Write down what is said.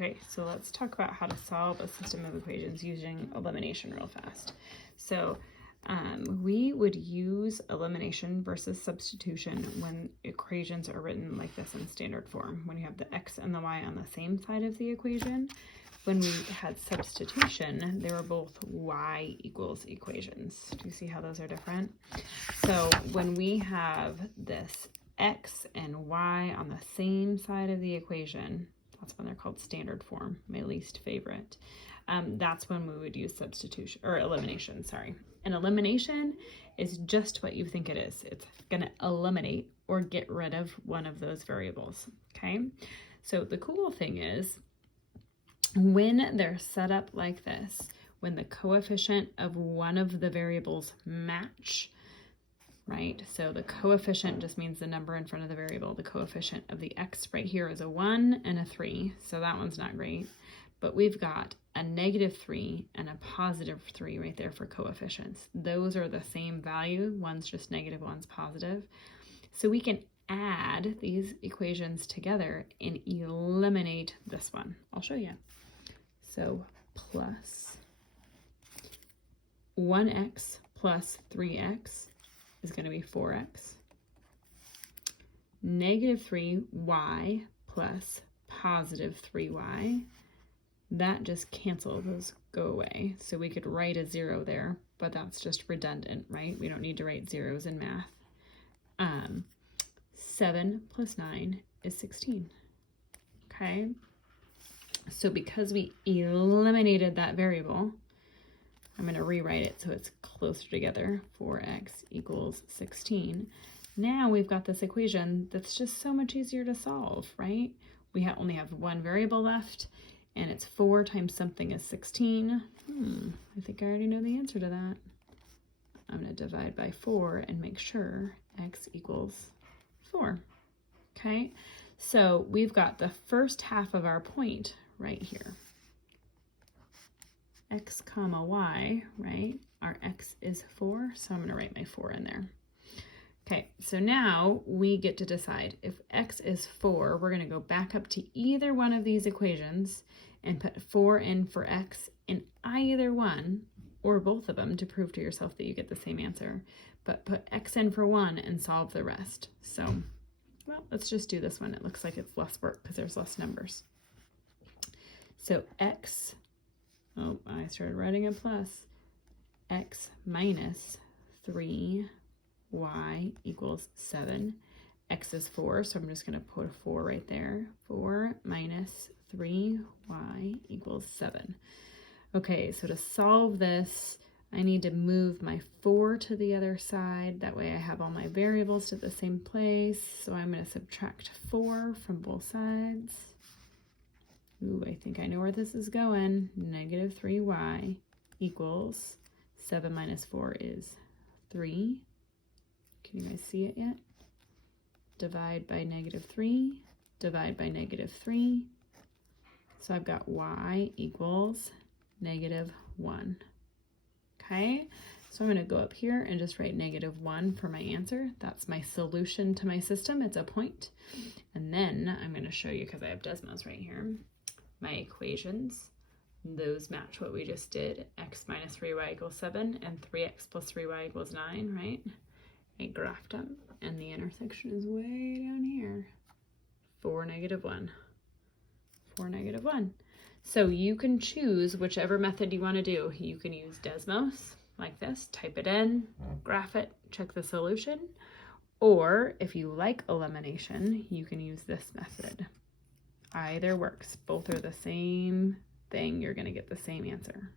Okay, so let's talk about how to solve a system of equations using elimination real fast. So we would use elimination versus substitution when equations are written like this in standard form, when you have the x and the y on the same side of the equation. When we had substitution, they were both y equals equations. Do you see how those are different? So when we have this x and y on the same side of the equation, that's when they're called standard form, my least favorite. That's when we would use substitution or elimination, sorry. And elimination is just what you think it is. It's going to eliminate or get rid of one of those variables, okay? So the cool thing is when they're set up like this, when the coefficient of one of the variables match, right? So the coefficient just means the number in front of the variable. The coefficient of the x right here is a 1 and a 3, so that one's not great. But we've got a -3 and a +3 right there for coefficients. Those are the same value. One's just negative, one's positive. So we can add these equations together and eliminate this one. I'll show you. So plus 1x plus 3x is going to be 4x. -3y plus +3y. That just cancels, those go away. So we could write a 0 there, but that's just redundant, right? We don't need to write zeros in math. 7 plus 9 is 16. Okay? So because we eliminated that variable, I'm going to rewrite it so it's closer together. 4x equals 16. Now we've got this equation that's just so much easier to solve, right? We only have one variable left, and it's 4 times something is 16. I think I already know the answer to that. I'm going to divide by 4 and make sure x equals 4. Okay, so we've got the first half of our point right here. X comma y, right? Our x is 4, so I'm going to write my 4 in there. Okay, so now we get to decide if x is 4, we're going to go back up to either one of these equations and put 4 in for x in either one or both of them to prove to yourself that you get the same answer. But put x in for one and solve the rest. So, well, let's just do this one. It looks like it's less work because there's less numbers. So x, oh, I started writing a plus, x minus 3y equals 7. X is 4, so I'm just going to put a 4 right there. 4 minus 3y equals 7. Okay, so to solve this, I need to move my 4 to the other side. That way I have all my variables to the same place. So I'm going to subtract 4 from both sides. Ooh, I think I know where this is going. -3y equals 7 minus 4 is 3. Can you guys see it yet? Divide by -3, divide by -3. So I've got y equals -1. Okay, so I'm going to go up here and just write -1 for my answer. That's my solution to my system. It's a point. And then I'm going to show you, because I have Desmos right here, my equations. Those match what we just did. X minus 3y equals 7 and 3x plus 3y equals 9, right? I graphed them, and the intersection is way down here. 4, -1. 4, -1. So you can choose whichever method you want to do. You can use Desmos like this, type it in, graph it, check the solution. Or if you like elimination, you can use this method. Either works. Both are the same thing. You're going to get the same answer.